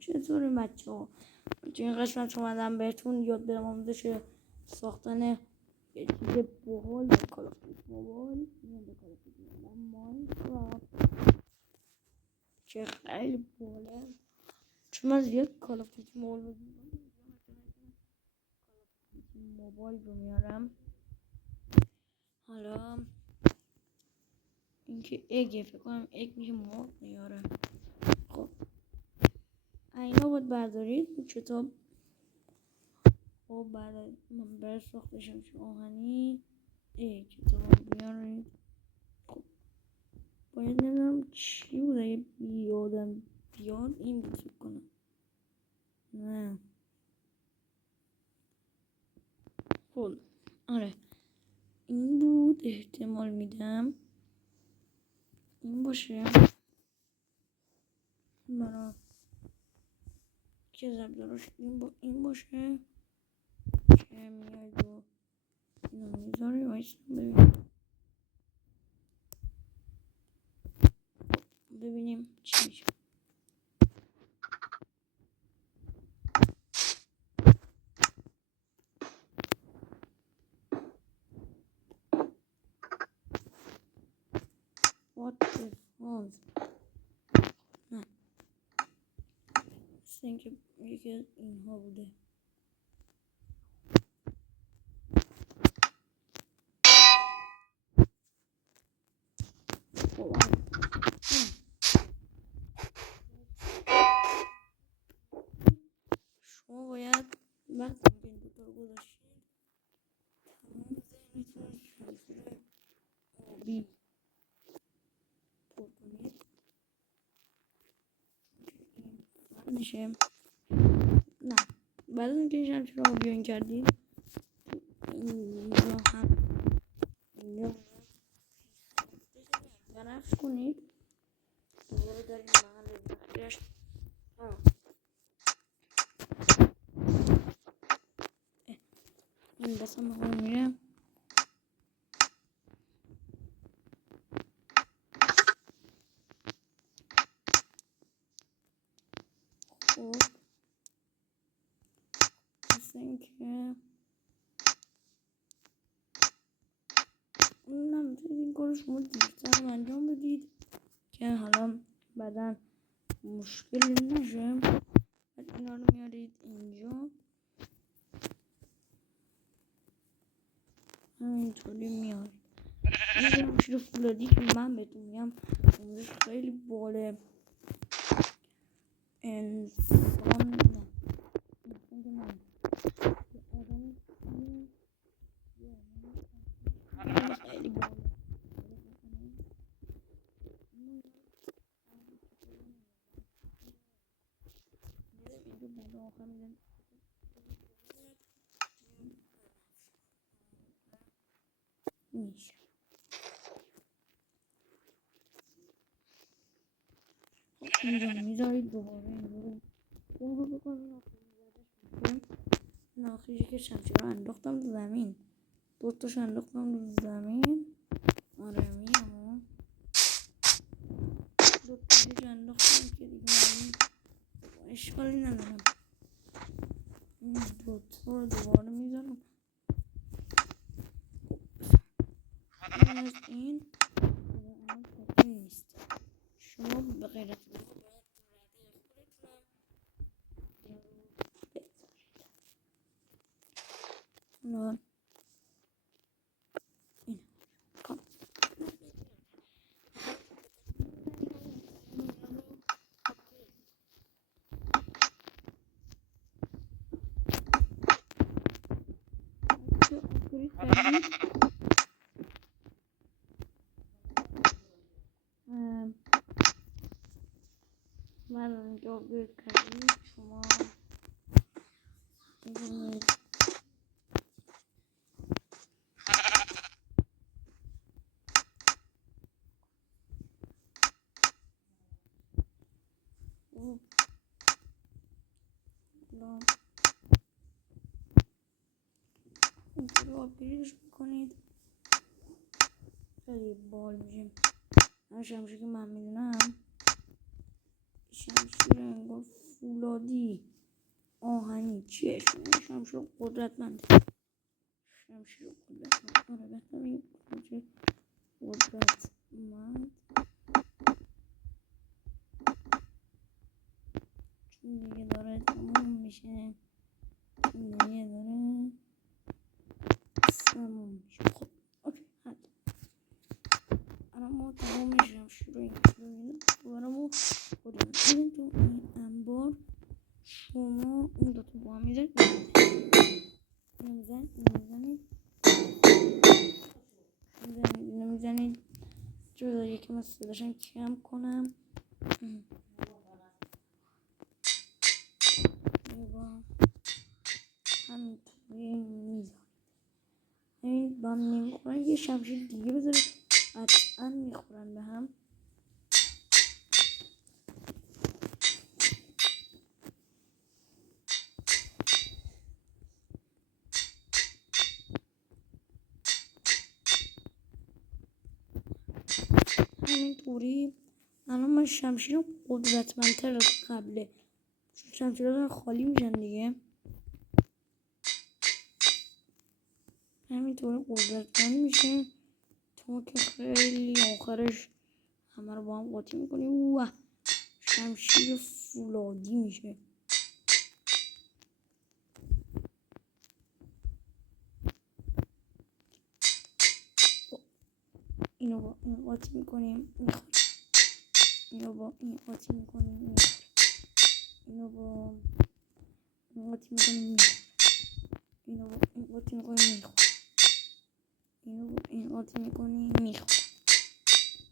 چطوری بچه ها؟ تو این قسمت اومدم بهتون یاد بدم آموزش ساختن یه چیز باحال در کال آف دیوتی موبایل ماینکرافت که خیلی باحاله. چون من زیاد کال آف دیوتی موبایل رو میارم. حالا اینکه اگه فکر کنم اگ میشه مرغ میاره. خب اینا باید بردارید کتاب. خب بعد من برای ساختش همچون آهنی کتاب بیارید. خب باید نمیدونم چی بود اگه یادم بیاد این بود فکر کنم. نه خب آره این بود احتمال میدم این باشه. برای که زبداراش این باشه که میاید و اینو میذاری وایسا ببینیم چی میشه. What the fuck؟ نه مثل اینکه یکی از اینها بوده. شما باید وقتی که این دوتا رو گذاشتید تمام ذهنتون شنفر آبی پر کنید این میشه. نه بعد از اینکه شنفر آبی این کردید اینجا هم اینجا بنفش کنید دوباره در این محل بخیرش این دستم بخور میره. خب مثل اینکه نمیتونید این کار شما دیرتر رو انجام بدید که حالا بعدا مشکل نشه. بعد اینا رو میارید اینجا همینطوری میارید. این مشکل فولادی که من بهتون میگم آموزش خیلی باله. انسان نه خیلی باله. میشه اینجا میذارید دوباره این رو بکنید ناخیجی که شمشیر رو انداختم رو زمین دوتاش انداختم رو زمین. آره میامون دوتاش انداختم که دیگه اشکالی ندارم. این دوتا رو دوباره میذارم. این از این نیست. شما به غیرت نه این کام من اینجا برید کردید شما ببینید اینطور رو آپگریدش میکنید خیلی بال میشه. همه شمشیر که من میدونم شمشیر انگار فولادی آهنی چیه؟ شمشیر قدرتمند. شمشیر قدرتمند. آره بهتر این شمشیر قدرتمند. چون دیگه داره تموم میشه. تموم میشه. خب اوکی حد الان ما تمام میشم شروع این دوباره خودمون این تو این انبار شما این دوتا با هم میزنید میزنید جدا یکی من صداشم کم کنم همینطوری میزنید این با هم نمیخورن یه شمشیر دیگه بذارید قطعا میخورن به هم همینطوری الان من شمشیر قدرتمندتر از قبله چون شمشیر دارن خالی میشن دیگه همینطوری قدرتمند میشه تا که خیلی آخرش همه رو با هم قاطی میکنی و شمشیر فولادی میشه اینو با این قاطی میکنیم میخوریم اینو با این قاطی میکنیم میخوریم اینو با این قاطی میکنیم میخوریم اینو با این قاطی میکنیم میخوریم اینو با این قاطی میکنیم میخوریم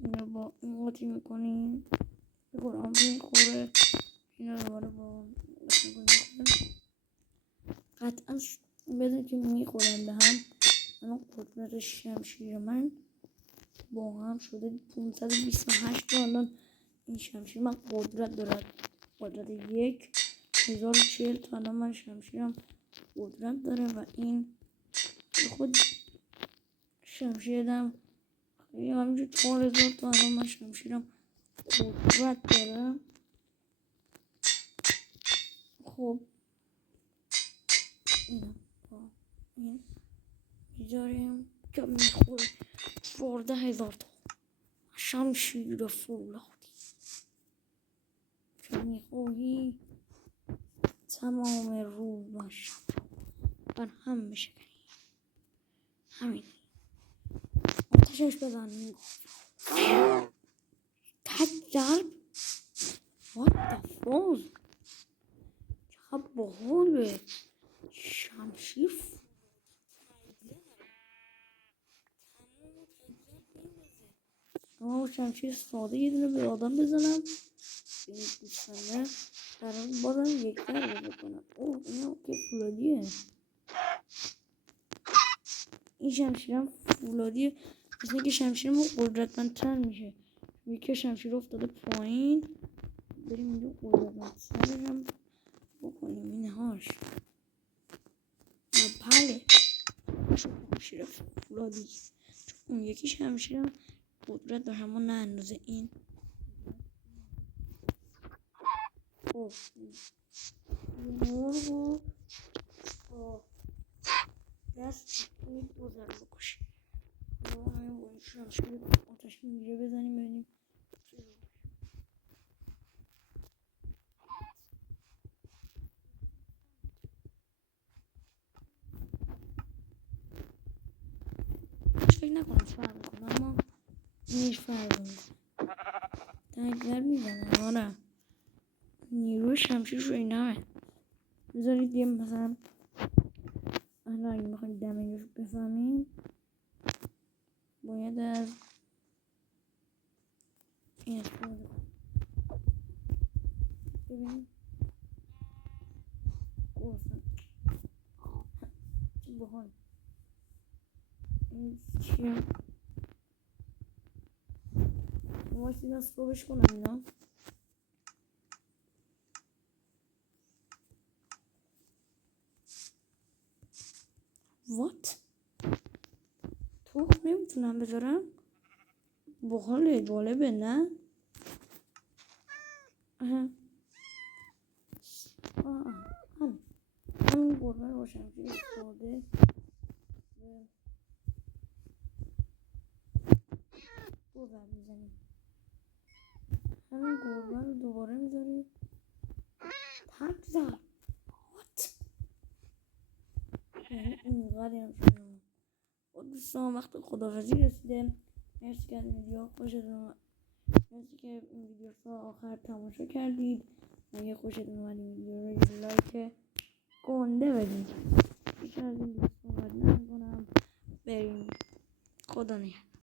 اینو با این قاطی میکنیم میخوره اینو دوباره با قاطی میکنیم میخوریم قطعا بدون که میخورن به هم الان قدرت شمشیر من با هم شده 528 الان این شمشیر من قدرت دارد قدرت 1040 تا الان من شمشیرم قدرت داره و این خود شمشیرم همینجور 4000 تا الان من شمشیرم قدرت داره خب اینو با این میذاریم که میخوره 14000 تا شمشیر فولادی که میخواهی تمام روز و شب بر هم میشه همین آتشش بزن تک ضرب what the fuck چقدر باحاله شمشیر شمشیر ساده یه دونه به آدم بزنم این گوشتنه برای بازم یک ضربه بکنم اوه اینا که فولادیه این شمشیرم فولادیه مثل اینکه شمشیرم قدرتمندتر میشه یکی شمشیر افتاده پایین بریم اینجا قدرتمندترم بکنیم اینهاش بله شمشیر فولادی چون اون یکی شمشیرم قدرت داره اما نه اندازه این خب مرغو با دست کنید بزر بکشید همین با این شمشیر آتش میگیره بزنیم ببینیم فکر نکنم فرق میکنه اما نیش فرق میکنه دقیقا میزنه آره نیروی شمشیرش رو این همه بذارید یه مثلا الان اگه میخواید دمیجش رو بفهمیم باید از این استفاده ببینیم چه باحال این چیه واسه دست صبحش کنم اینا وات تو نمیتونم بذارم باحاله جالبه نه گربه رو با شمشیر ساده دو ضرب میزنیم. همین گربه رو دوباره میذاریم 5 ضرب. یعنی اینقدر هم شدیم. دوستان وقت خداحافظی رسیده. مرسی که این ویدیو خوشتون اومد. مرسی که این ویدیو رو تا آخر تماشا کردید. اگه خوشتون اومد این ویدیو رو یه لایک گنده بدید. بیشتر از این دیگه صحبت نمی‌کنم. بریم. خدا نگهدار.